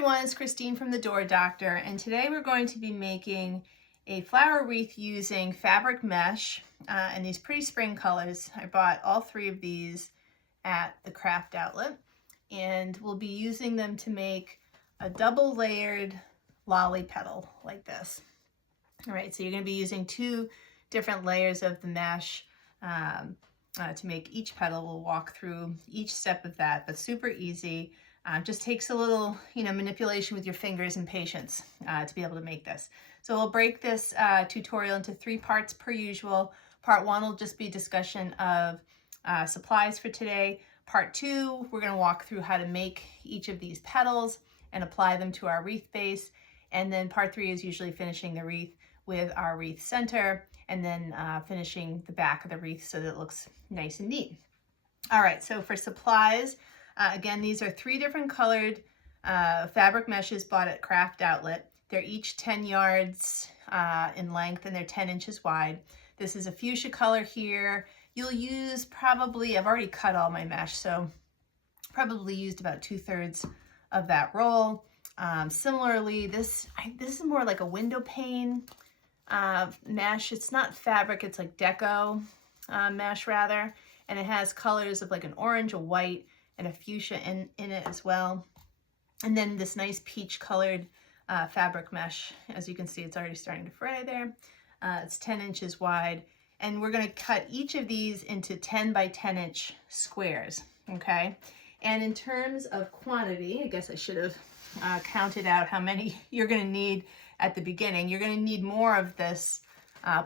everyone, it's Christine from the Door Doctor, and today we're going to be making a flower wreath using fabric mesh and these pretty spring colors. I bought all three of these at the craft outlet, and we'll be using them to make a double layered lolly petal like this. All right, so you're going to be using two different layers of the mesh to make each petal. We'll walk through each step of that, but super easy. Just takes a little, manipulation with your fingers and patience to be able to make this. So we'll break this tutorial into 3 parts per usual. Part 1 will just be discussion of supplies for today. Part 2, we're going to walk through how to make each of these petals and apply them to our wreath base. And then part 3 is usually finishing the wreath with our wreath center, and then finishing the back of the wreath so that it looks nice and neat. All right, so for supplies, again, these are 3 different colored fabric meshes bought at Craft Outlet. They're each 10 yards in length, and they're 10 inches wide. This is a fuchsia color here. You'll use probably, I've already cut all my mesh, so probably used about 2/3 of that roll. Similarly, this is more like a window pane mesh. It's not fabric, it's like deco mesh rather, and it has colors of like an orange, a white, and a fuchsia in it as well. And then this nice peach colored fabric mesh. As you can see, it's already starting to fray there. It's 10 inches wide, and we're going to cut each of these into 10 by 10 inch squares, okay? And in terms of quantity, I guess I should have counted out how many you're going to need at the beginning. You're going to need more of this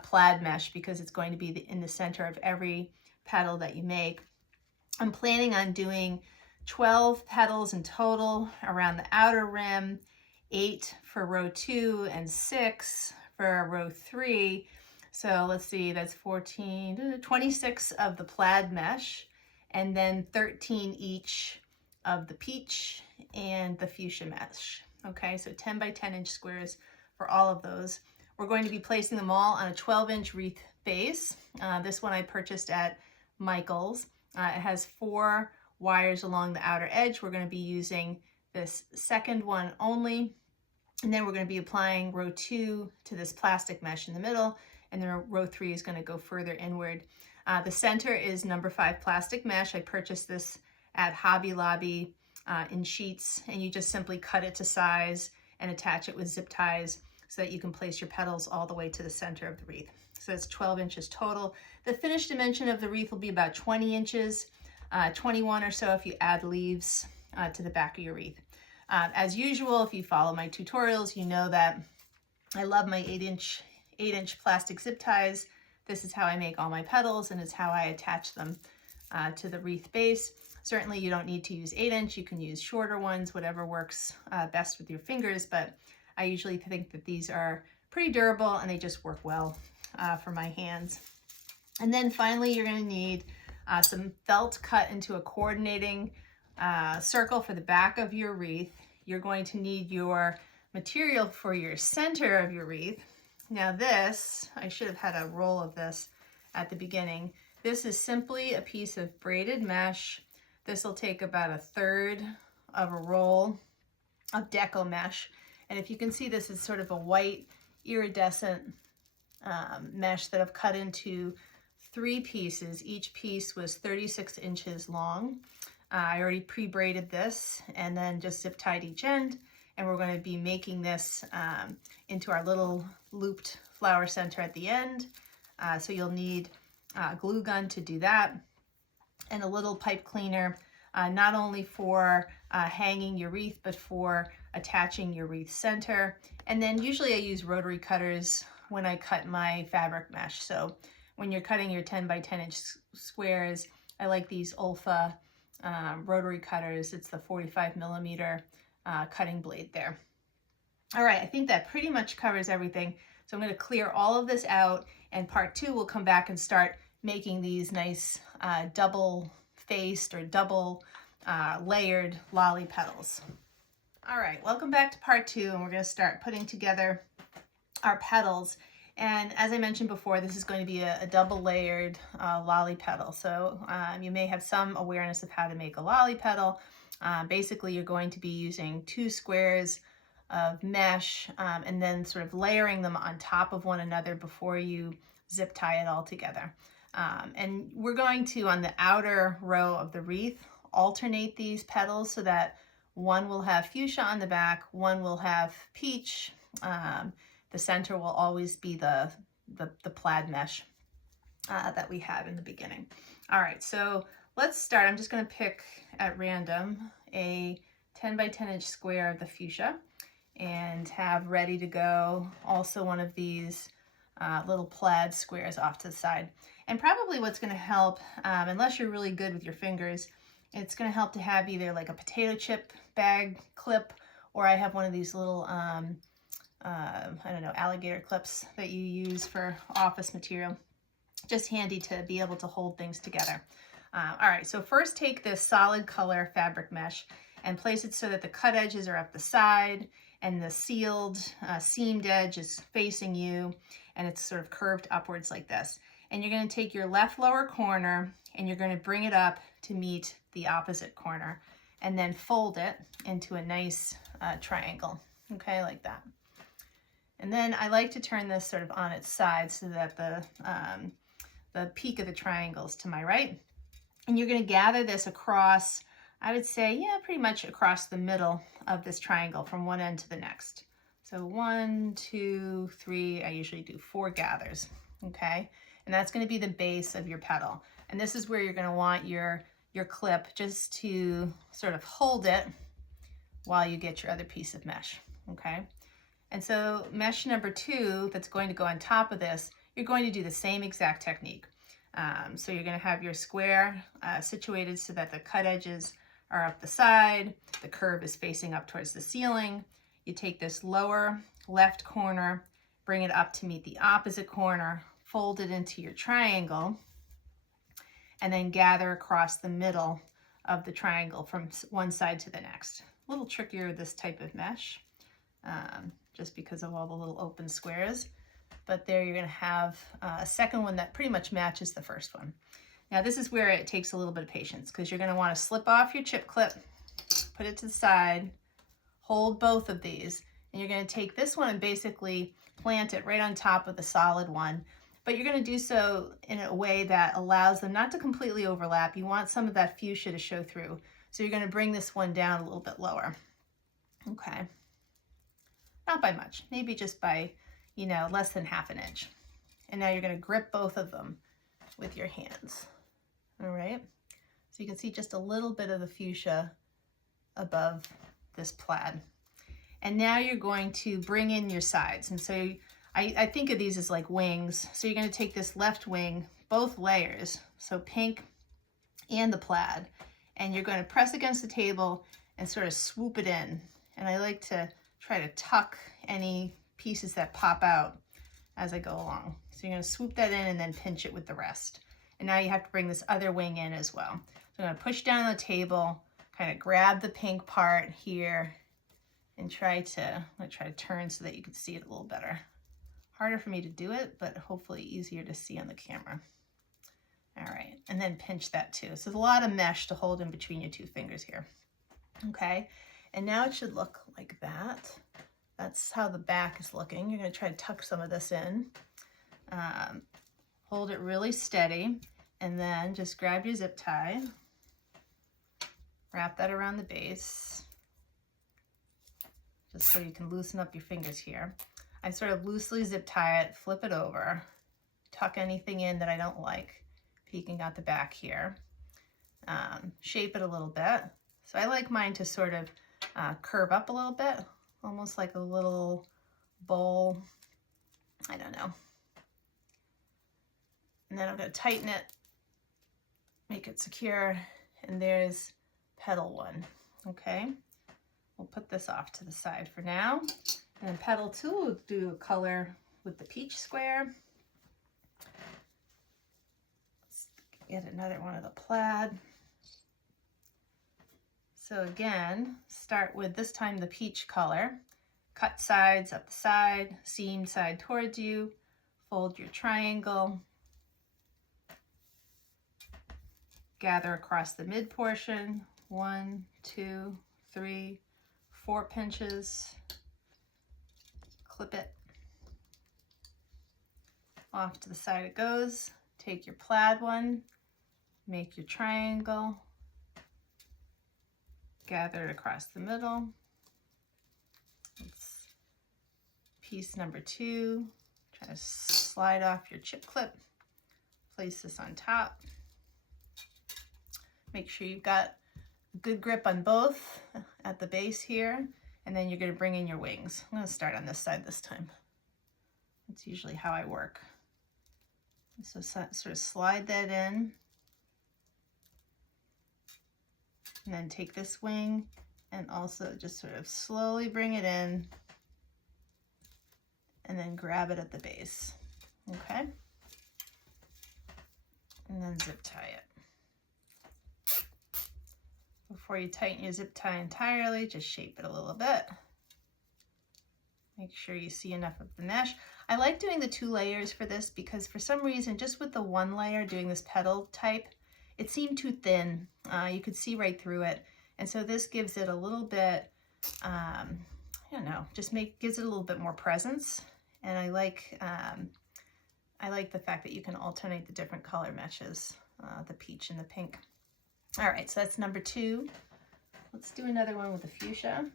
plaid mesh because it's going to be in the center of every petal that you make. I'm planning on doing 12 petals in total around the outer rim, 8 for row 2 and 6 for row 3. So let's see, that's 26 of the plaid mesh, and then 13 each of the peach and the fuchsia mesh. Okay, so 10 by 10 inch squares for all of those. We're going to be placing them all on a 12-inch wreath base. This one I purchased at Michael's. It has 4 wires along the outer edge. We're going to be using this second one only, and then we're going to be applying row 2 to this plastic mesh in the middle, and then row 3 is going to go further inward. The center is number 5 plastic mesh. I purchased this at Hobby Lobby in sheets, and you just simply cut it to size and attach it with zip ties so that you can place your petals all the way to the center of the wreath. So it's 12 inches total. The finished dimension of the wreath will be about 20 inches, 21 or so if you add leaves to the back of your wreath. As usual, if you follow my tutorials, you know that I love my 8-inch plastic zip ties. This is how I make all my petals, and it's how I attach them to the wreath base. Certainly you don't need to use 8-inch, you can use shorter ones, whatever works best with your fingers, but I usually think that these are pretty durable and they just work well for my hands. And then finally you're going to need some felt cut into a coordinating circle for the back of your wreath. You're going to need your material for your center of your wreath. Now this, I should have had a roll of this at the beginning. This is simply a piece of braided mesh. This will take about 1/3 of a roll of deco mesh. And if you can see, this is sort of a white iridescent mesh that I've cut into 3 pieces. Each piece was 36 inches long. I already pre-braided this and then just zip tied each end. And we're going to be making this into our little looped flower center at the end. So you'll need a glue gun to do that, and a little pipe cleaner, not only for hanging your wreath, but for attaching your wreath center. And then usually I use rotary cutters when I cut my fabric mesh. So when you're cutting your 10 by 10 inch squares, I like these Olfa rotary cutters. It's the 45mm cutting blade there. All right, I think that pretty much covers everything. So I'm going to clear all of this out, and part 2 we'll come back and start making these nice double-faced or double layered lolly petals. All right, welcome back to part 2, and we're going to start putting together our petals. And as I mentioned before, this is going to be a double layered lolly petal. So you may have some awareness of how to make a lolly petal. Basically, you're going to be using 2 squares of mesh and then sort of layering them on top of one another before you zip tie it all together. And we're going to, on the outer row of the wreath, alternate these petals so that one will have fuchsia on the back, one will have peach. The center will always be the plaid mesh that we had in the beginning. All right, so let's start. I'm just going to pick at random a 10 by 10 inch square of the fuchsia and have ready to go also one of these little plaid squares off to the side. And probably what's going to help, unless you're really good with your fingers, it's going to help to have either like a potato chip bag clip, or I have one of these little I don't know, alligator clips that you use for office material. Just handy to be able to hold things together. All right, so first take this solid color fabric mesh and place it so that the cut edges are up the side and the sealed seamed edge is facing you, and it's sort of curved upwards like this. And you're going to take your left lower corner and you're going to bring it up to meet the opposite corner and then fold it into a nice triangle, okay, like that. And then I like to turn this sort of on its side so that the peak of the triangle is to my right. And you're going to gather this across, I would say, yeah, pretty much across the middle of this triangle from one end to the next. So 1, 2, 3, I usually do 4 gathers, okay? And that's going to be the base of your petal. And this is where you're going to want your clip just to sort of hold it while you get your other piece of mesh, okay? And so mesh number 2 that's going to go on top of this, you're going to do the same exact technique. So you're going to have your square situated so that the cut edges are up the side, the curve is facing up towards the ceiling. You take this lower left corner, bring it up to meet the opposite corner, fold it into your triangle, and then gather across the middle of the triangle from one side to the next. A little trickier with this type of mesh, just because of all the little open squares. But there you're going to have a second one that pretty much matches the first one. Now this is where it takes a little bit of patience, because you're going to want to slip off your chip clip, put it to the side, hold both of these, and you're going to take this one and basically plant it right on top of the solid one. But you're going to do so in a way that allows them not to completely overlap. You want some of that fuchsia to show through. So you're going to bring this one down a little bit lower. Okay. Not by much, maybe just by, you know, less than ½ an inch. And now you're going to grip both of them with your hands. All right. So you can see just a little bit of the fuchsia above this plaid. And now you're going to bring in your sides. And so I think of these as like wings. So you're going to take this left wing, both layers, so pink and the plaid, and you're going to press against the table and sort of swoop it in. And I like to try to tuck any pieces that pop out as I go along. So you're going to swoop that in and then pinch it with the rest. And now you have to bring this other wing in as well. So I'm going to push down on the table, kind of grab the pink part here, and try to turn so that you can see it a little better. Harder for me to do it, but hopefully easier to see on the camera. All right, and then pinch that too. So there's a lot of mesh to hold in between your 2 fingers here. Okay, and now it should look like that. That's how the back is looking. You're going to try to tuck some of this in. Hold it really steady, and then just grab your zip tie. Wrap that around the base, just so you can loosen up your fingers here. I sort of loosely zip tie it, flip it over, tuck anything in that I don't like, peeking out the back here. Shape it a little bit. So I like mine to sort of curve up a little bit, almost like a little bowl. I don't know. And then I'm going to tighten it, make it secure, and there's petal 1. Okay, we'll put this off to the side for now. And then petal 2 will do a color with the peach square. Let's get another one of the plaid. So again, start with this time the peach color. Cut sides up the side, seam side towards you, fold your triangle, gather across the mid portion, 1, 2, 3, 4 pinches. Clip it. Off to the side it goes. Take your plaid one, make your triangle, gather it across the middle. It's piece number 2. Try to slide off your chip clip. Place this on top. Make sure you've got a good grip on both at the base here, and then you're going to bring in your wings. I'm going to start on this side this time. That's usually how I work. So sort of slide that in, and then take this wing and also just sort of slowly bring it in, and then grab it at the base, okay? And then zip tie it. Before you tighten your zip tie entirely, just shape it a little bit. Make sure you see enough of the mesh. I like doing the 2 layers for this because for some reason, just with the 1 layer doing this petal type, it seemed too thin. You could see right through it. And so this gives it a little bit, I don't know, just gives it a little bit more presence. And I like the fact that you can alternate the different color meshes, the peach and the pink. All right, so that's number 2. Let's do another one with the fuchsia.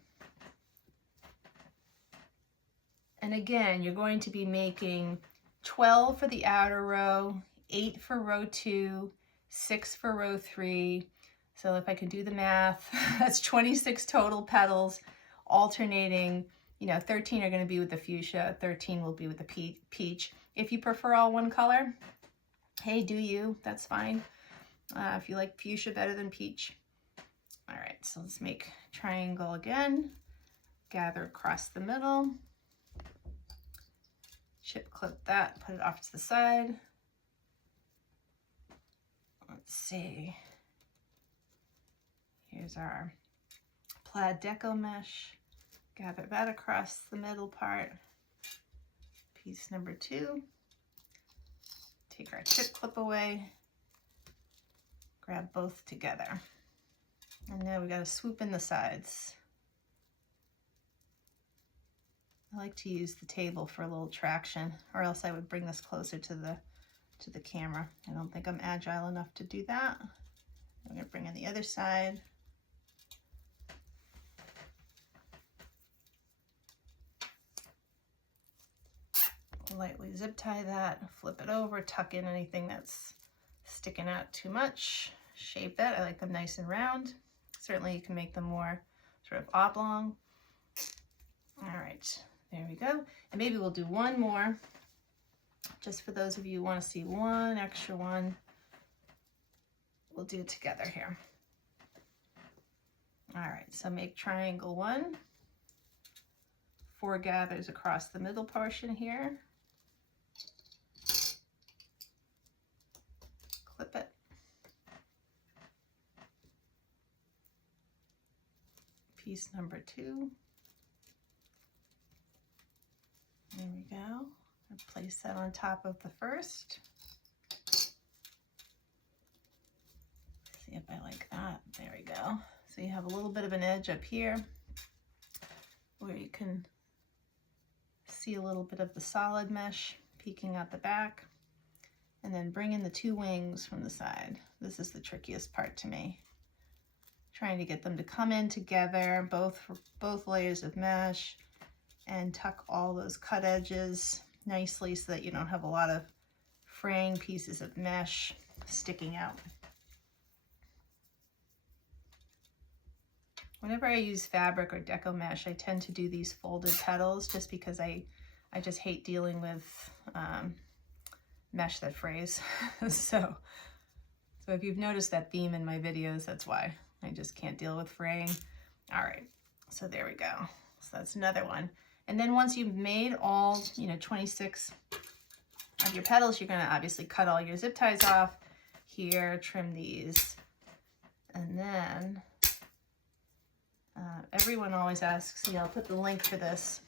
And again, you're going to be making 12 for the outer row, 8 for row 2, 6 for row 3. So if I can do the math, that's 26 total petals, alternating, 13 are going to be with the fuchsia, 13 will be with the peach. If you prefer all one color, hey, do you, that's fine. If you like fuchsia better than peach. All right, so let's make triangle again, gather across the middle. Chip clip that, put it off to the side. Let's see. Here's our plaid deco mesh. Gather that across the middle part. Piece number 2. Take our chip clip away. Grab both together. And now we got to swoop in the sides. I like to use the table for a little traction, or else I would bring this closer to the camera. I don't think I'm agile enough to do that. I'm going to bring in the other side. Lightly zip tie that, flip it over, tuck in anything that's sticking out too much, shape it. I like them nice and round. Certainly you can make them more sort of oblong. All right. There we go. And maybe we'll do one more, just for those of you who want to see one extra one. We'll do it together here. All right, so make triangle 1. 4 gathers across the middle portion here. Clip it. Piece number 2. There we go. I'll place that on top of the first. See if I like that. There we go. So you have a little bit of an edge up here where you can see a little bit of the solid mesh peeking out the back. And then bring in the 2 wings from the side. This is the trickiest part to me. Trying to get them to come in together, both layers of mesh, and tuck all those cut edges nicely so that you don't have a lot of fraying pieces of mesh sticking out. Whenever I use fabric or deco mesh, I tend to do these folded petals just because I just hate dealing with mesh that frays. So if you've noticed that theme in my videos, that's why. I just can't deal with fraying. All right, so there we go. So that's another one. And then once you've made all, 26 of your petals, you're gonna obviously cut all your zip ties off here, trim these, and then everyone always asks, I'll put the link for this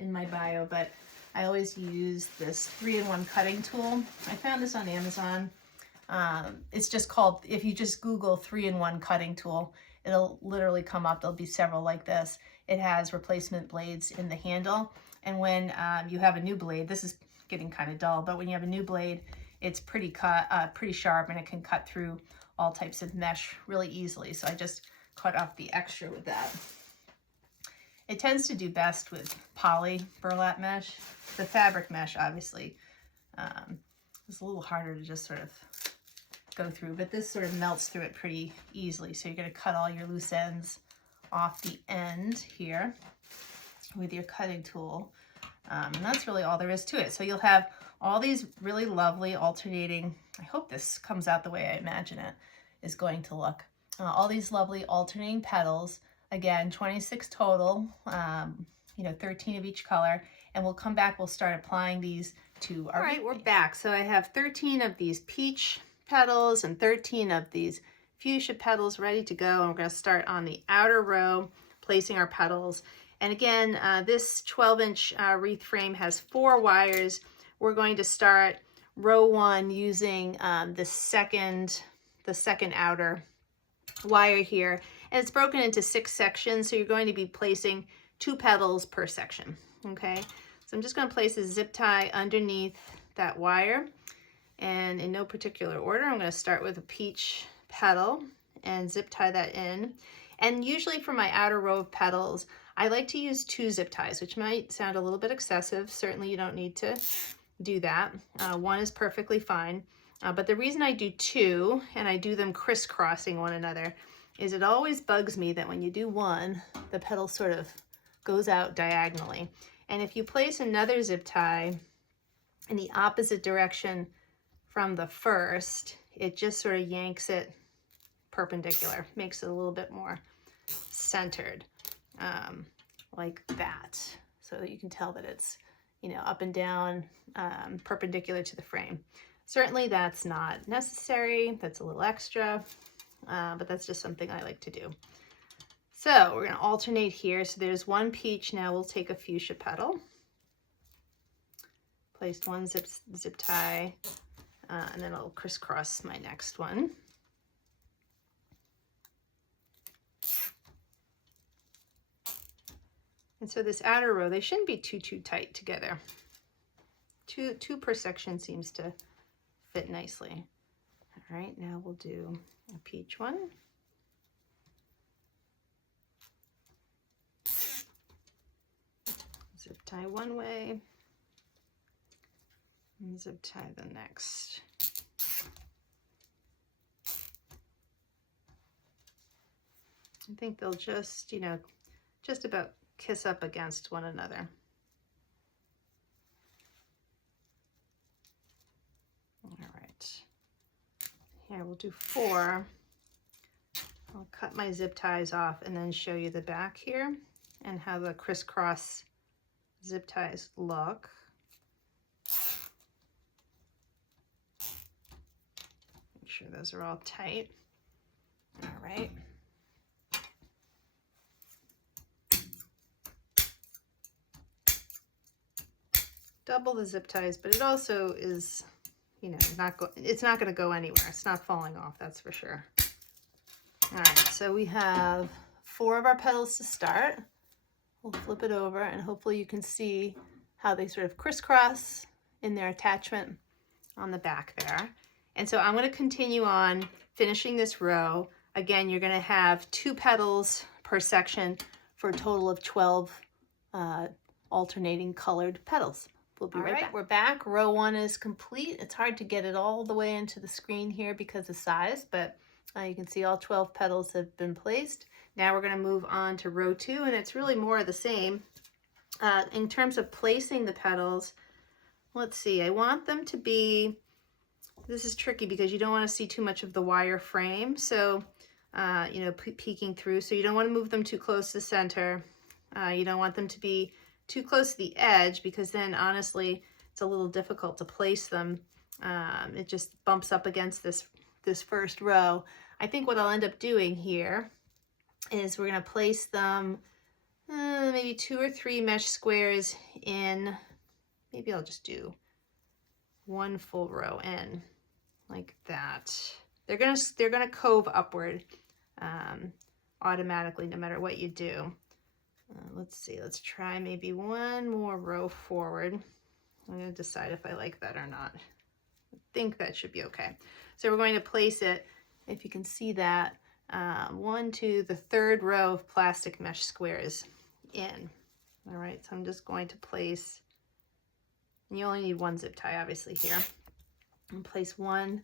in my bio, but I always use this 3-in-1 cutting tool. I found this on Amazon. It's just called, if you just Google 3-in-1 cutting tool, it'll literally come up. There'll be several like this. It has replacement blades in the handle. And when you have a new blade, this is getting kind of dull, but when you have a new blade, it's pretty sharp, and it can cut through all types of mesh really easily. So I just cut off the extra with that. It tends to do best with poly burlap mesh. The fabric mesh, obviously, is a little harder to just sort of go through, but this sort of melts through it pretty easily. So you're going to cut all your loose ends off the end here with your cutting tool. And that's really all there is to it. So you'll have all these really lovely alternating, I hope this comes out the way I imagine it is going to look. All these lovely alternating petals. Again, 26 total, 13 of each color. And we'll come back, we'll start applying these to our... All right, we're back. So I have 13 of these peach petals and 13 of these fuchsia petals ready to go. And we're going to start on the outer row, placing our petals. And again, this 12-inch wreath frame has 4 wires. We're going to start row 1 using the second outer wire here. And it's broken into 6 sections, so you're going to be placing 2 petals per section, okay? So I'm just going to place a zip tie underneath that wire. And in no particular order, I'm going to start with a peach petal and zip tie that in. And usually for my outer row of petals, I like to use 2 zip ties, which might sound a little bit excessive. Certainly you don't need to do that. 1 is perfectly fine. But the reason I do 2, and I do them crisscrossing one another, is it always bugs me that when you do 1, the petal sort of goes out diagonally. And if you place another zip tie in the opposite direction from the first, it just sort of yanks it perpendicular, makes it a little bit more centered, like that. So you can tell that it's, up and down, perpendicular to the frame. Certainly that's not necessary, that's a little extra, but that's just something I like to do. So we're going to alternate here. So there's 1 peach. Now we'll take a fuchsia petal, place 1 zip tie, and then I'll crisscross my next one. And so this outer row, they shouldn't be too tight together. Two per section seems to fit nicely. All right, now we'll do a peach one. Zip tie one way, and zip tie the next. I think they'll just, just about kiss up against one another. All right, here we'll do 4. I'll cut my zip ties off and then show you the back here and how the crisscross zip ties look. Make sure those are all tight. All right. Double the zip ties, but it also is, it's not going to go anywhere. It's not falling off, that's for sure. All right, so we have 4 of our petals to start. We'll flip it over and hopefully you can see how they sort of crisscross in their attachment on the back there. And so I'm going to continue on finishing this row. Again, you're going to have 2 petals per section for a total of 12 alternating colored petals. We'll be right back. We're back. Row 1 is complete. It's hard to get it all the way into the screen here because of size, but you can see all 12 petals have been placed. Now we're going to move on to row 2, and it's really more of the same. In terms of placing the petals, let's see, I want them to be, this is tricky because you don't want to see too much of the wire frame, so, peeking through, so you don't want to move them too close to the center. You don't want them to be too close to the edge because then honestly it's a little difficult to place them. It just bumps up against this first row. I think what I'll end up doing here is we're going to place them maybe 2 or 3 mesh squares in. Maybe I'll just do 1 full row in like that. They're gonna cove upward. automatically no matter what you do. Let's see, let's try maybe one more row forward. I'm going to decide if I like that or not. I think that should be okay. So we're going to place it, if you can see that, one to the third row of plastic mesh squares in. All right, so I'm just going to place, and you only need one zip tie obviously here, and place one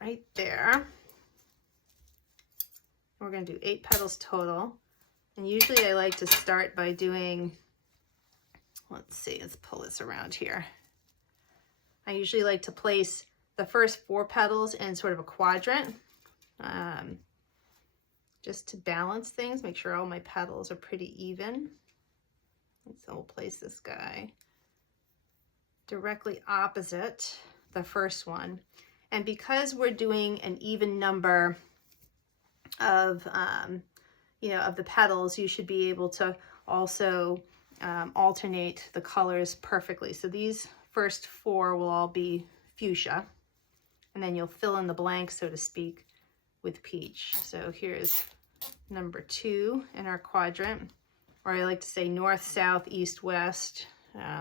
right there. We're going to do 8 petals total. And usually I like to start by doing, let's see, let's pull this around here. I usually like to place the first 4 petals in sort of a quadrant, just to balance things, make sure all my petals are pretty even. And so we'll place this guy directly opposite the first one. And because we're doing an even number of of the petals, you should be able to also alternate the colors perfectly. So these first 4 will all be fuchsia, and then you'll fill in the blanks, so to speak, with peach. So here's number 2 in our quadrant, or I like to say north, south, east, west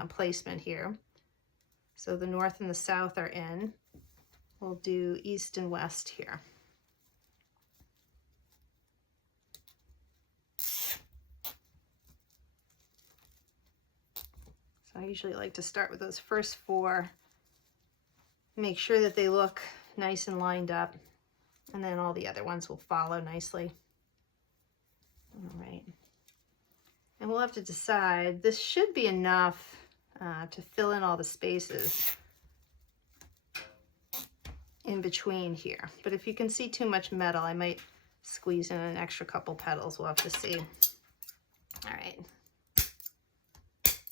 placement here. So the north and the south are in. We'll do east and west here. I usually like to start with those first 4, make sure that they look nice and lined up, and then all the other ones will follow nicely. All right. And we'll have to decide, this should be enough to fill in all the spaces in between here. But if you can see too much metal, I might squeeze in an extra couple petals. We'll have to see. All right.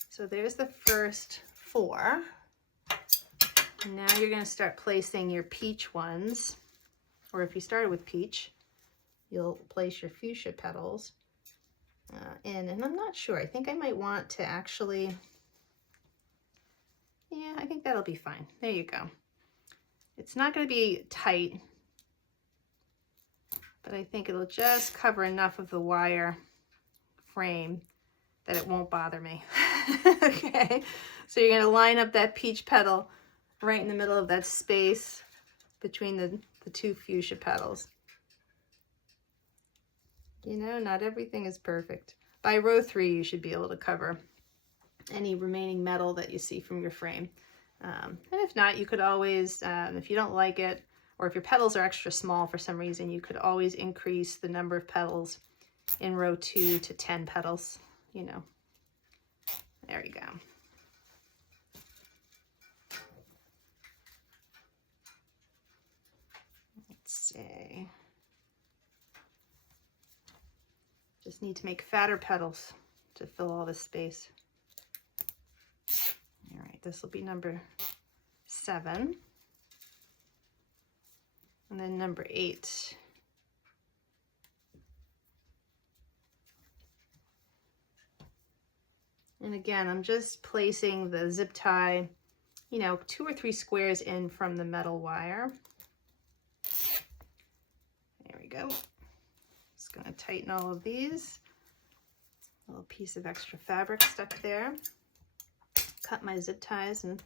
So there's the first 4. Now you're going to start placing your peach ones, or if you started with peach, you'll place your fuchsia petals in. And I'm not sure, I think I might want to actually, yeah, I think that'll be fine. There you go. It's not going to be tight, but I think it'll just cover enough of the wire frame that it won't bother me. Okay, so you're going to line up that peach petal right in the middle of that space between the 2 fuchsia petals. You know, not everything is perfect. By row 3, you should be able to cover any remaining metal that you see from your frame. And if not, you could always, if you don't like it, or if your petals are extra small for some reason, you could always increase the number of petals in row 2 to 10 petals, you know. There you go. Let's see. Just need to make fatter petals to fill all this space. All right, this will be number 7. And then number 8. And again, I'm just placing the zip tie, you know, 2 or 3 squares in from the metal wire. There we go. Just going to tighten all of these. A little piece of extra fabric stuck there. Cut my zip ties and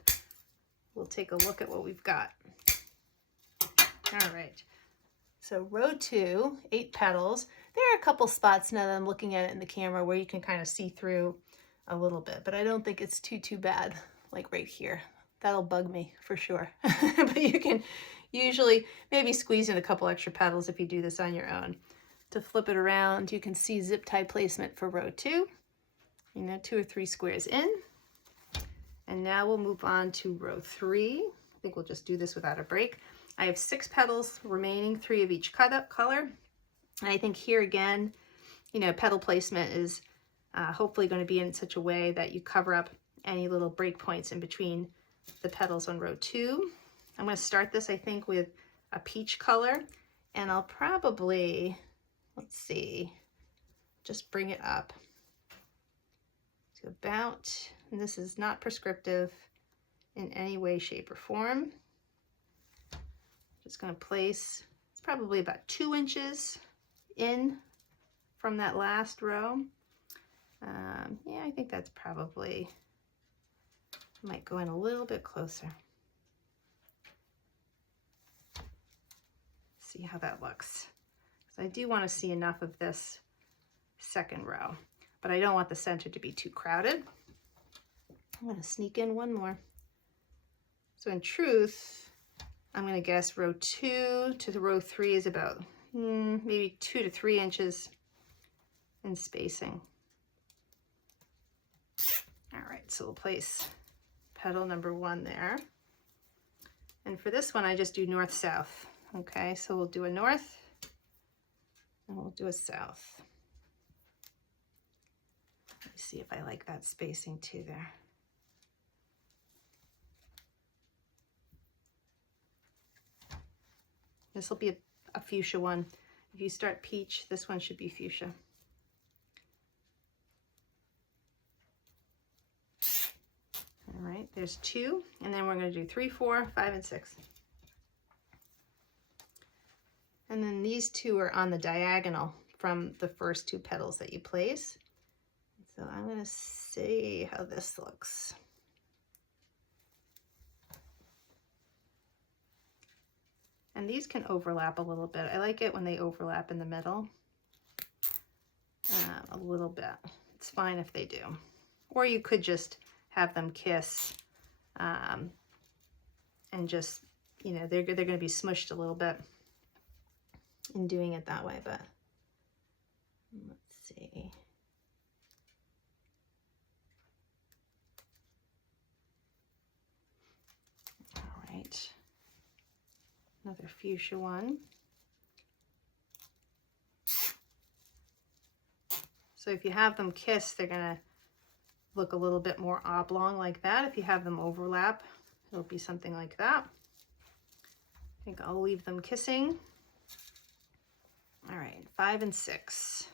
we'll take a look at what we've got. All right. So row 2, 8 petals. There are a couple spots now that I'm looking at it in the camera where you can kind of see through a little bit, but I don't think it's too bad, like right here. That'll bug me for sure. But you can usually maybe squeeze in a couple extra petals if you do this on your own. To flip it around, you can see zip tie placement for row 2. You know, 2 or 3 squares in. And now we'll move on to row 3. I think we'll just do this without a break. I have 6 petals remaining, 3 of each color. And I think here again, you know, petal placement is hopefully going to be in such a way that you cover up any little breakpoints in between the petals on row 2. I'm going to start this, I think, with a peach color, and I'll probably, let's see, just bring it up to about, and this is not prescriptive in any way, shape, or form. Just going to place, it's probably about 2 inches in from that last row. Yeah, I think that's probably, might go in a little bit closer. See how that looks. So I do want to see enough of this second row, but I don't want the center to be too crowded. I'm going to sneak in one more. So in truth, I'm going to guess row 2 to the row 3 is about maybe 2 to 3 inches in spacing. All right, so we'll place petal number 1 there. And for this one, I just do north-south. Okay, so we'll do a north and we'll do a south. Let me see if I like that spacing too there. This will be a fuchsia one. If you start peach, this one should be fuchsia. All right, there's 2, and then we're going to do 3, 4, 5, and 6. And then these 2 are on the diagonal from the first 2 petals that you place. So I'm going to see how this looks. And these can overlap a little bit. I like it when they overlap in the middle a little bit. It's fine if they do. Or you could just have them kiss and just, you know, they're going to be smushed a little bit in doing it that way, but let's see. All right. Another fuchsia one. So if you have them kiss, they're gonna look a little bit more oblong like that. If you have them overlap, it'll be something like that. I think I'll leave them kissing. All right, 5 and 6.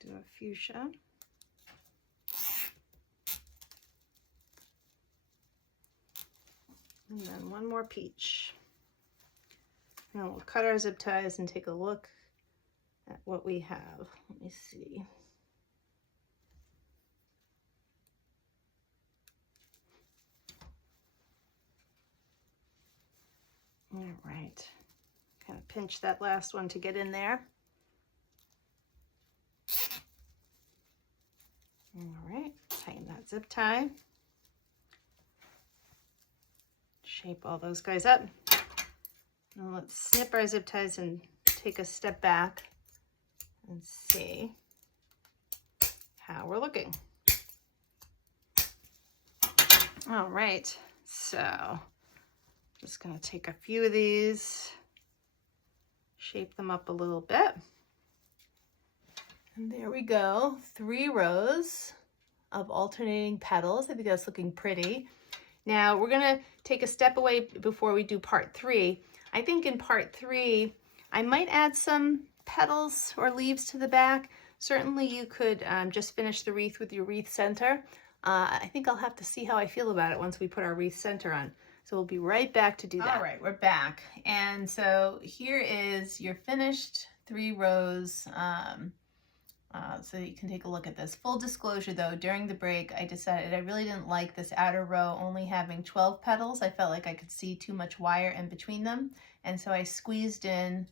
Do a fuchsia. And then one more peach. Now we'll cut our zip ties and take a look at what we have. Let me see. All right, kind of pinch that last one to get in there. All right, tighten that zip tie. Shape all those guys up. Now let's snip our zip ties and take a step back and see how we're looking. All right, so just gonna take a few of these, shape them up a little bit. And there we go, 3 rows of alternating petals. I think that's looking pretty. Now we're gonna take a step away before we do part 3. I think in part 3, I might add some petals or leaves to the back. Certainly you could just finish the wreath with your wreath center. I think I'll have to see how I feel about it once we put our wreath center on. So we'll be right back to do that. All right, we're back. And so here is your finished 3 rows. So you can take a look at this. Full disclosure though, during the break, I decided I really didn't like this outer row only having 12 petals. I felt like I could see too much wire in between them. And so I squeezed in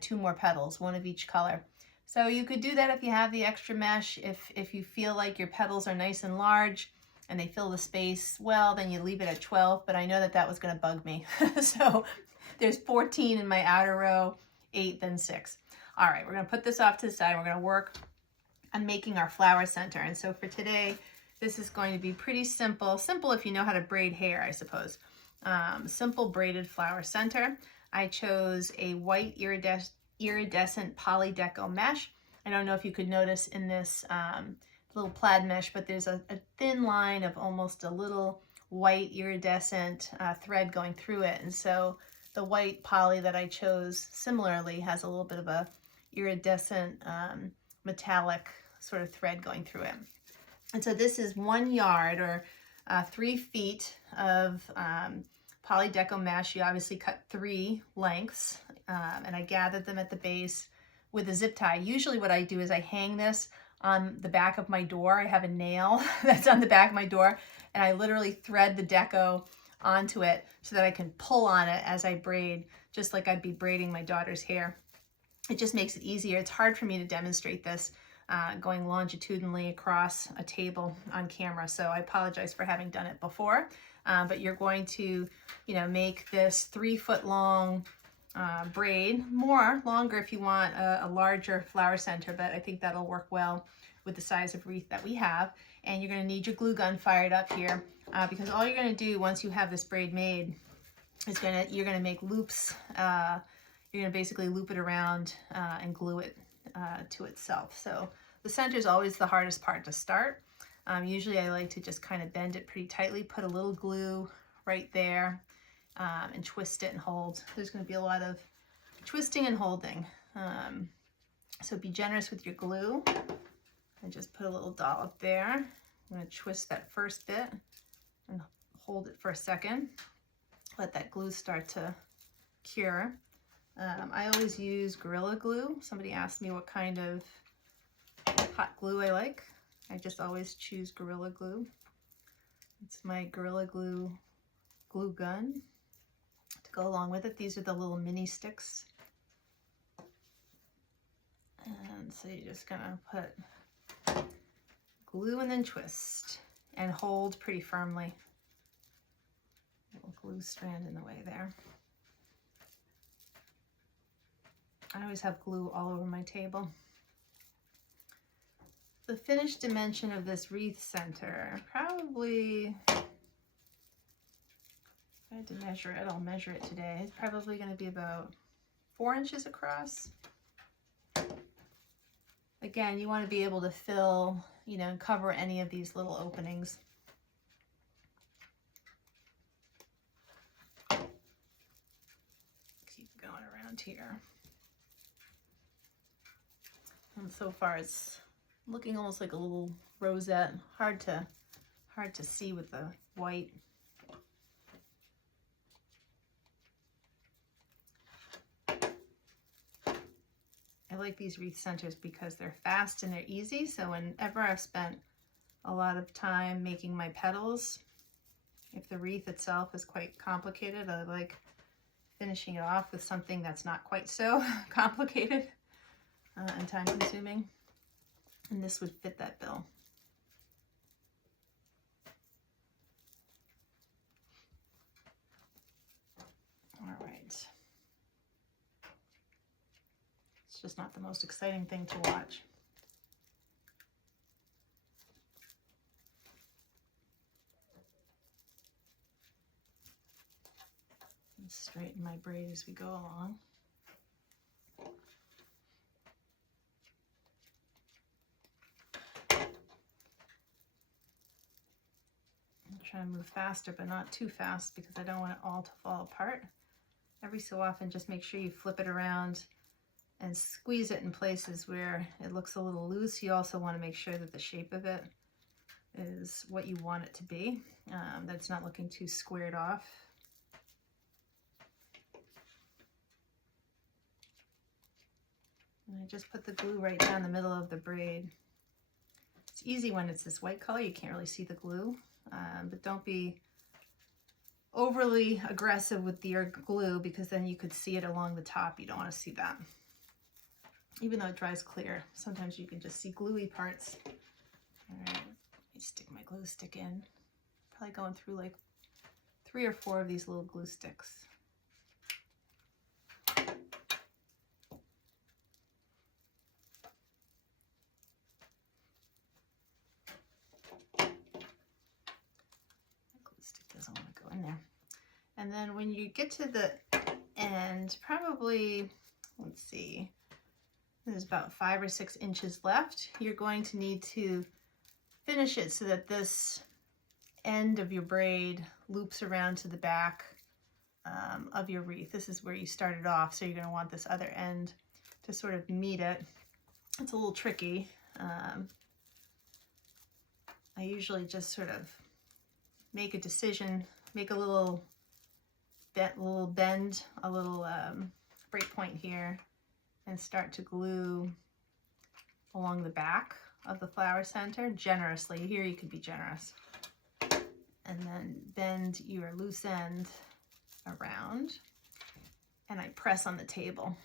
2 more petals, 1 of each color. So you could do that if you have the extra mesh. If you feel like your petals are nice and large and they fill the space well, then you leave it at 12. But I know that that was going to bug me. So there's 14 in my outer row, 8, then 6. All right, we're going to put this off to the side. We're going to work on making our flower center. And so for today, this is going to be pretty simple. Simple if you know how to braid hair, I suppose. Simple braided flower center. I chose a white iridescent poly deco mesh. I don't know if you could notice in this little plaid mesh, but there's a thin line of almost a little white iridescent thread going through it. And so the white poly that I chose similarly has a little bit of a iridescent metallic sort of thread going through it. And so this is 1 yard or 3 feet of poly deco mesh. You obviously cut 3 lengths, and I gathered them at the base with a zip tie. Usually what I do is I hang this on the back of my door. I have a nail that's on the back of my door, and I literally thread the deco onto it so that I can pull on it as I braid, just like I'd be braiding my daughter's hair. It just makes it easier. It's hard for me to demonstrate this going longitudinally across a table on camera, so I apologize for having done it before. But you're going to, make this 3-foot long braid, longer if you want a larger flower center, but I think that'll work well with the size of wreath that we have. And you're going to need your glue gun fired up here because all you're going to do once you have this braid made is you're going to make loops. You're going to basically loop it around and glue it to itself. So the center is always the hardest part to start. Usually I like to just kind of bend it pretty tightly, put a little glue right there, and twist it and hold. There's going to be a lot of twisting and holding. So be generous with your glue and just put a little dollop there. I'm going to twist that first bit and hold it for a second. Let that glue start to cure. I always use Gorilla Glue. Somebody asked me what kind of hot glue I like. I just always choose Gorilla Glue. It's my Gorilla Glue glue gun to go along with it. These are the little mini sticks. And so you're just gonna put glue and then twist and hold pretty firmly. Little glue strand in the way there. I always have glue all over my table. The finished dimension of this wreath center, probably, if I had to measure it, I'll measure it today. It's probably going to be about 4 inches across. Again, you want to be able to fill, and cover any of these little openings. Keep going around here. And so far it's looking almost like a little rosette. Hard to see with the white. I like these wreath centers because they're fast and they're easy. So whenever I've spent a lot of time making my petals, if the wreath itself is quite complicated, I like finishing it off with something that's not quite so complicated and time consuming. And this would fit that bill. All right. It's just not the most exciting thing to watch. Straighten my braid as we go along. Try to move faster, but not too fast because I don't want it all to fall apart. Every so often, just make sure you flip it around and squeeze it in places where it looks a little loose. You also want to make sure that the shape of it is what you want it to be, that it's not looking too squared off. And I just put the glue right down the middle of the braid. It's easy when it's this white color, you can't really see the glue. But don't be overly aggressive with your glue because then you could see it along the top. You don't want to see that. Even though it dries clear, sometimes you can just see gluey parts. All right, let me stick my glue stick in. Probably going through like 3 or 4 of these little glue sticks. Doesn't want to go in there. And then when you get to the end, probably, let's see, there's about 5 or 6 inches left. You're going to need to finish it so that this end of your braid loops around to the back of your wreath. This is where you started off, so you're going to want this other end to sort of meet it. It's a little tricky. I usually just sort of make a decision, make a little bend, a little break point here, and start to glue along the back of the flower center generously. Here you could be generous. And then bend your loose end around, and I press on the table.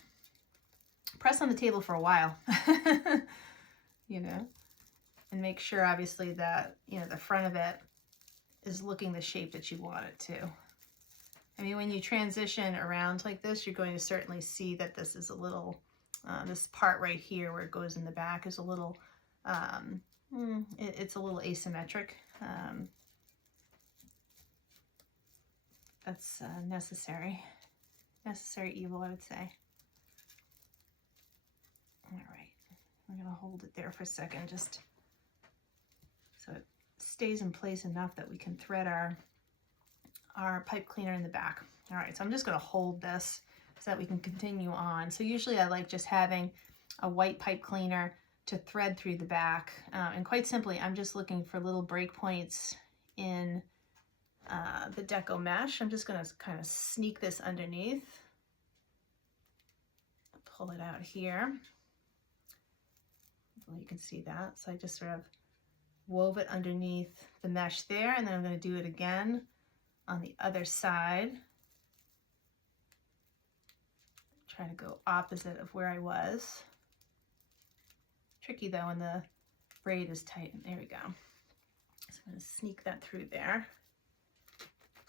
Press on the table for a while, you know, and make sure obviously that, you know, the front of it is looking the shape that you want it to. I mean, when you transition around like this, you're going to certainly see that this is a little, this part right here where it goes in the back is a little, it's a little asymmetric. That's necessary evil, I would say. All right, I'm gonna hold it there for a second, just so it stays in place enough that we can thread our pipe cleaner in the back. All right, so I'm just gonna hold this so that we can continue on. So usually I like just having a white pipe cleaner to thread through the back. And quite simply, I'm just looking for little break points in the deco mesh. I'm just gonna kind of sneak this underneath. Pull it out here. You can see that. So I just sort of wove it underneath the mesh there, and then I'm going to do it again on the other side. Try to go opposite of where I was. Tricky though when the braid is tight. There we go. So I'm going to sneak that through there.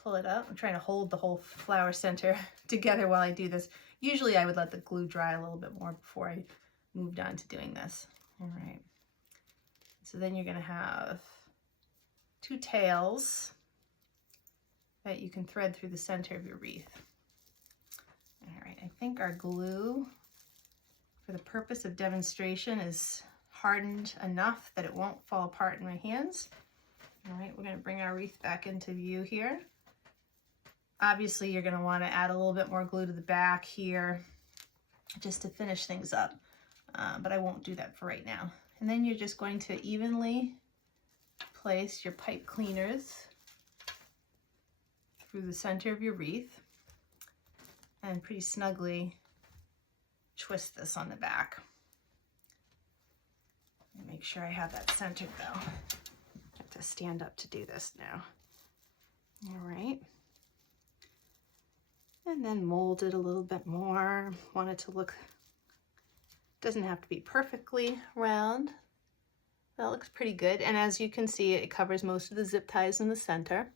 Pull it up. I'm trying to hold the whole flower center together while I do this. Usually I would let the glue dry a little bit more before I moved on to doing this. All right. So then you're going to have 2 tails that you can thread through the center of your wreath. All right, I think our glue, for the purpose of demonstration, is hardened enough that it won't fall apart in my hands. All right, we're going to bring our wreath back into view here. Obviously, you're going to want to add a little bit more glue to the back here just to finish things up, but I won't do that for right now. And then you're just going to evenly place your pipe cleaners through the center of your wreath and pretty snugly twist this on the back. Make sure I have that centered though. I have to stand up to do this now. All right. And then mold it a little bit more. Want it to look, doesn't have to be perfectly round. That looks pretty good. And as you can see, it covers most of the zip ties in the center.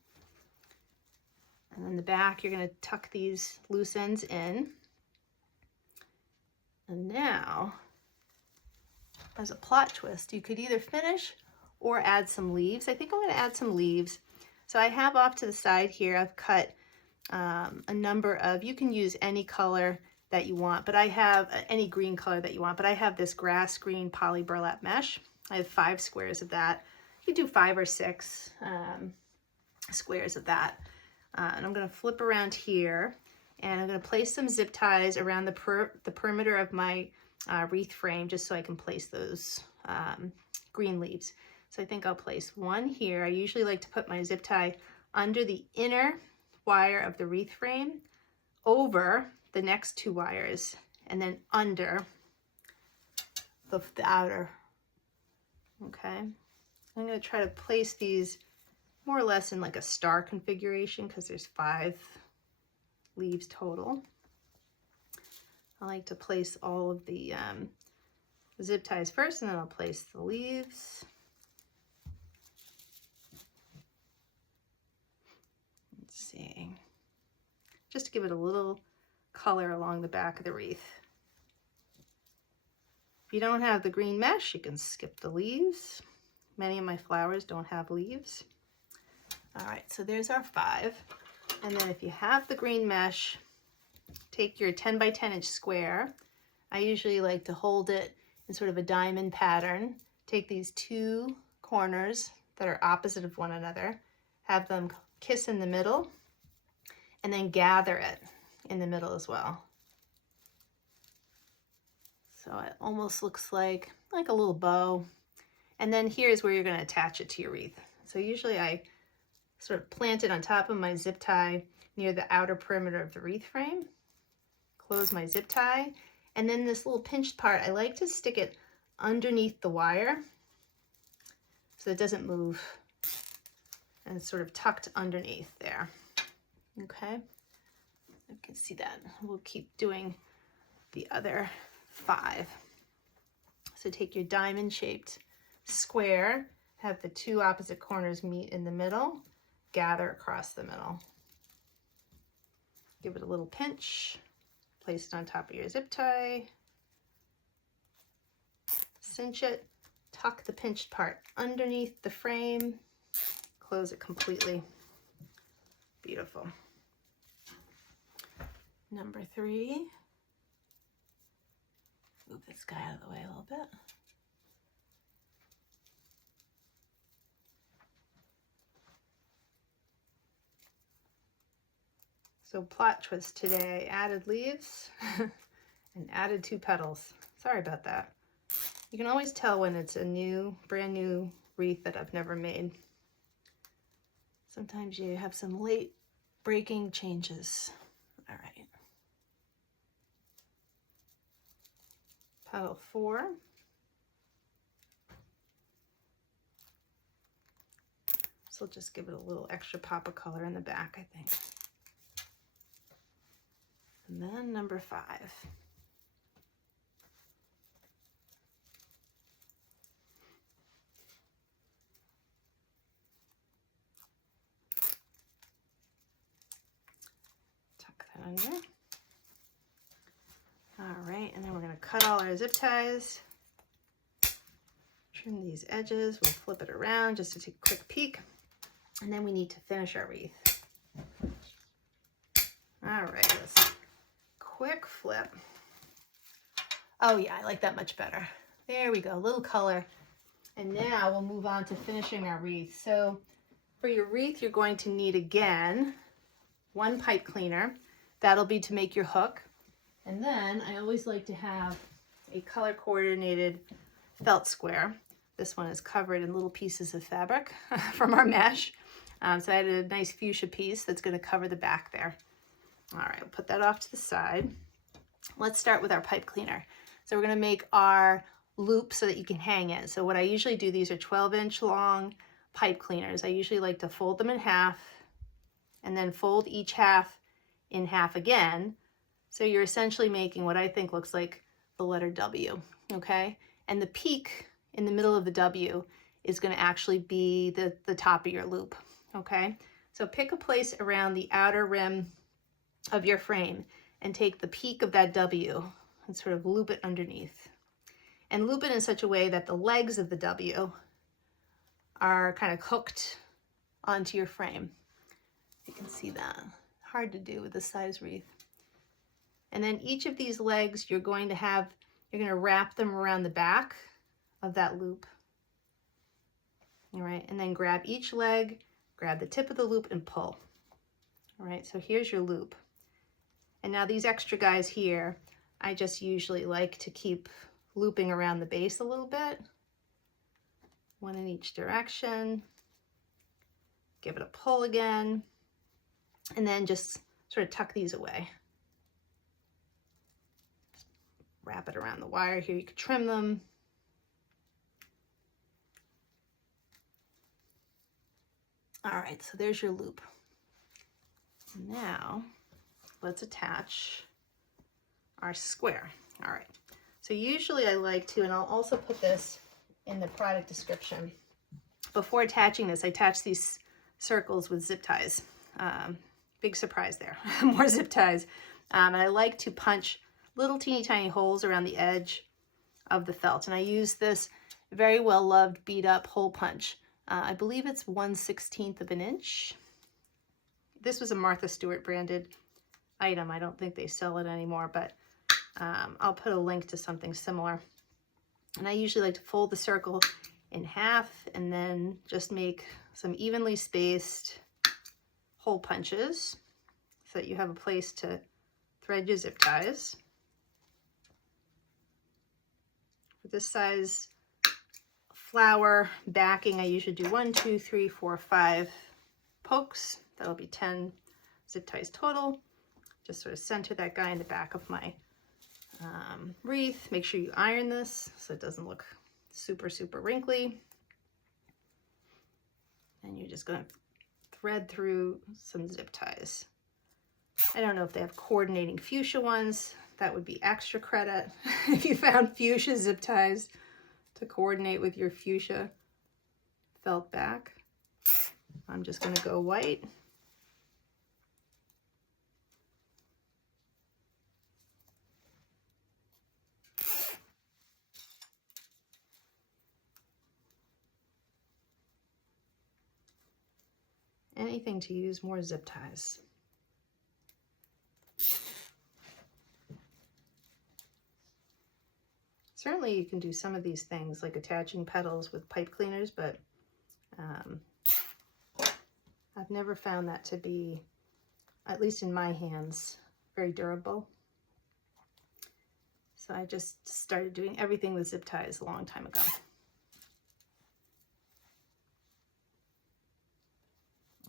And then the back, you're going to tuck these loose ends in. And now, as a plot twist, you could either finish or add some leaves. I think I'm going to add some leaves. So I have off to the side here, I've cut a number of, you can use any color that you want, but I have any green color that you want, but I have this grass green poly burlap mesh. I have 5 squares of that. You do 5 or 6 squares of that. And I'm going to flip around here, and I'm going to place some zip ties around the perimeter of my wreath frame, just so I can place those green leaves. So I think I'll place one here. I usually like to put my zip tie under the inner wire of the wreath frame, over the next 2 wires, and then under the outer. Okay, I'm going to try to place these more or less in like a star configuration because there's 5 leaves total. I like to place all of the zip ties first, and then I'll place the leaves. Let's see, just to give it a little color along the back of the wreath. If you don't have the green mesh, you can skip the leaves. Many of my flowers don't have leaves. All right, so there's our 5. And then if you have the green mesh, take your 10 by 10 inch square. I usually like to hold it in sort of a diamond pattern. Take these 2 corners that are opposite of one another, have them kiss in the middle, and then gather it in the middle as well. So it almost looks like a little bow. And then here's where you're going to attach it to your wreath. So usually I sort of plant it on top of my zip tie near the outer perimeter of the wreath frame. Close my zip tie. And then this little pinched part, I like to stick it underneath the wire so it doesn't move. And it's sort of tucked underneath there. Okay, you can see that. We'll keep doing the other 5. So take your diamond-shaped square, have the 2 opposite corners meet in the middle, gather across the middle. Give it a little pinch, place it on top of your zip tie, cinch it, tuck the pinched part underneath the frame, close it completely. Beautiful. Number 3. Move this guy out of the way a little bit. So plot twist today, added leaves and added 2 petals. Sorry about that. You can always tell when it's a brand new wreath that I've never made. Sometimes you have some late breaking changes. All right. Petal 4. So just give it a little extra pop of color in the back, I think. And then number 5. Tuck that under. All right, and then we're going to cut all our zip ties. Trim these edges. We'll flip it around just to take a quick peek. And then we need to finish our wreath. All right, let's quick flip. Oh yeah, I like that much better. There we go, a little color. And now we'll move on to finishing our wreath. So for your wreath, you're going to need, again, 1 pipe cleaner. That'll be to make your hook. And then I always like to have a color coordinated felt square. This one is covered in little pieces of fabric from our mesh. So I had a nice fuchsia piece that's going to cover the back there. All right, we'll put that off to the side. Let's start with our pipe cleaner. So we're going to make our loop so that you can hang it. So what I usually do, these are 12-inch long pipe cleaners. I usually like to fold them in half and then fold each half in half again. So you're essentially making what I think looks like the letter W, okay? And the peak in the middle of the W is going to actually be the top of your loop, okay? So pick a place around the outer rim of your frame and take the peak of that W and sort of loop it underneath. And loop it in such a way that the legs of the W are kind of hooked onto your frame. You can see that. Hard to do with this size wreath. And then each of these legs you're going to wrap them around the back of that loop. All right, and then grab each leg, grab the tip of the loop and pull. All right, so here's your loop. And now these extra guys here, I just usually like to keep looping around the base a little bit. 1 in each direction. Give it a pull again. And then just sort of tuck these away. Wrap it around the wire here. You could trim them. All right, so there's your loop. Now, let's attach our square. All right, so usually I like to, and I'll also put this in the product description. Before attaching this, I attach these circles with zip ties. Big surprise there, more zip ties. And I like to punch little teeny tiny holes around the edge of the felt. And I use this very well loved beat up hole punch. I believe it's 1/16 of an inch. This was a Martha Stewart branded item. I don't think they sell it anymore, but I'll put a link to something similar. And I usually like to fold the circle in half and then just make some evenly spaced hole punches so that you have a place to thread your zip ties. For this size flower backing, I usually do 1, 2, 3, 4, 5 pokes. That'll be 10 zip ties total. Just sort of center that guy in the back of my wreath. Make sure you iron this so it doesn't look super, super wrinkly. And you're just going to thread through some zip ties. I don't know if they have coordinating fuchsia ones. That would be extra credit if you found fuchsia zip ties to coordinate with your fuchsia felt back. I'm just going to go white. Anything to use more zip ties. Certainly you can do some of these things like attaching petals with pipe cleaners, but I've never found that to be, at least in my hands, very durable. So I just started doing everything with zip ties a long time ago.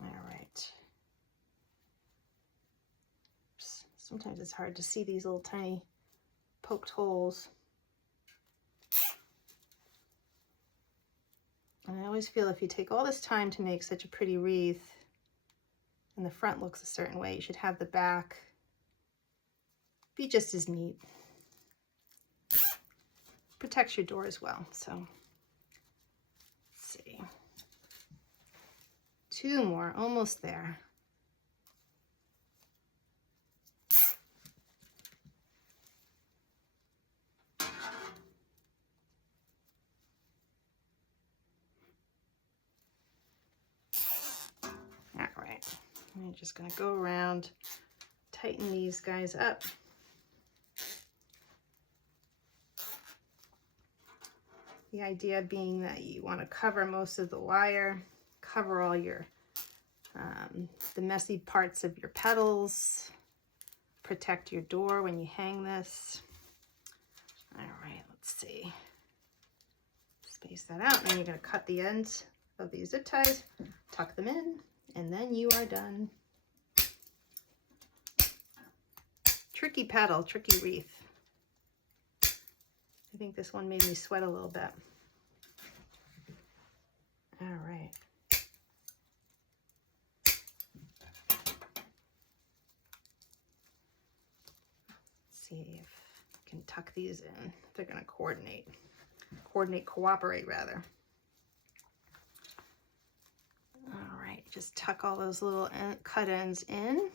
All right. Sometimes it's hard to see these little tiny poked holes. And I always feel if you take all this time to make such a pretty wreath and the front looks a certain way, you should have the back be just as neat. Protects your door as well. So let's see. 2 more, almost there. All right, I'm just going to go around, tighten these guys up. The idea being that you want to cover most of the wire, cover all your the messy parts of your petals, protect your door when you hang this. All right, let's see. Space that out, and then you're going to cut the ends of these zip ties, tuck them in, and then you are done. Tricky petal, tricky wreath. I think this one made me sweat a little bit. All right. Let's see if I can tuck these in. They're going to coordinate, cooperate rather. All right, just tuck all those little cut ends in.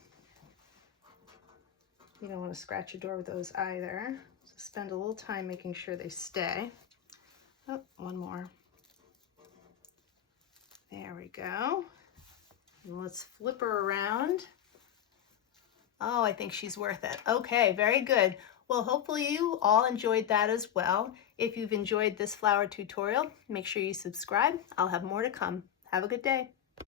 You don't want to scratch your door with those either. So spend a little time making sure they stay. Oh, one more. There we go. And let's flip her around. Oh, I think she's worth it. Okay, very good. Well, hopefully you all enjoyed that as well. If you've enjoyed this flower tutorial, make sure you subscribe. I'll have more to come. Have a good day.